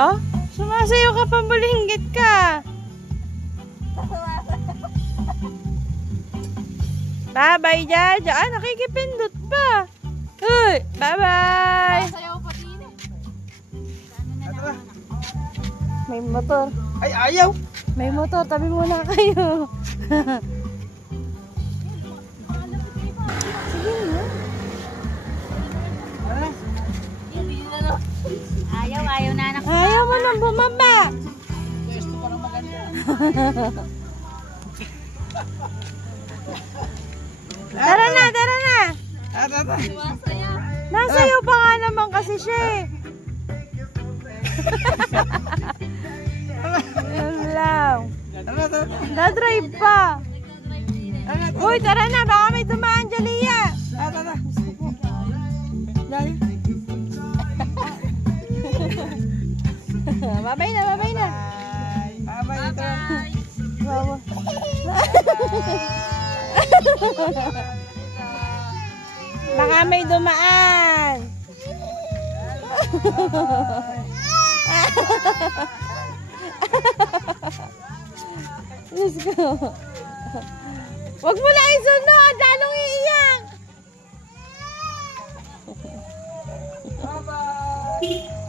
Oh, sumasayaw ka, pambulinggit ka. Bye-bye, Jaja. Ah, nakikipindot pa. Uy, bye-bye. May motor. Ay, ayaw. May motor. Tabi muna kayo. Sige na. Ayaw na anak. Ayaw mo nang bumaba. Gusto parang maganda. Tara na, tara na. Tara. Nasayaw pa nga naman kasi siya eh. Yun lang. Tara. Na-drive pa. Uy, tara na. Baka may dumaan dyan, Lia. Tara. Dali. Babay na, babay na. Bye-bye. Wawa. Baka may dumaan. Diyos ko. Huwag mo na isunod. Lalong iiyak. Bye-bye.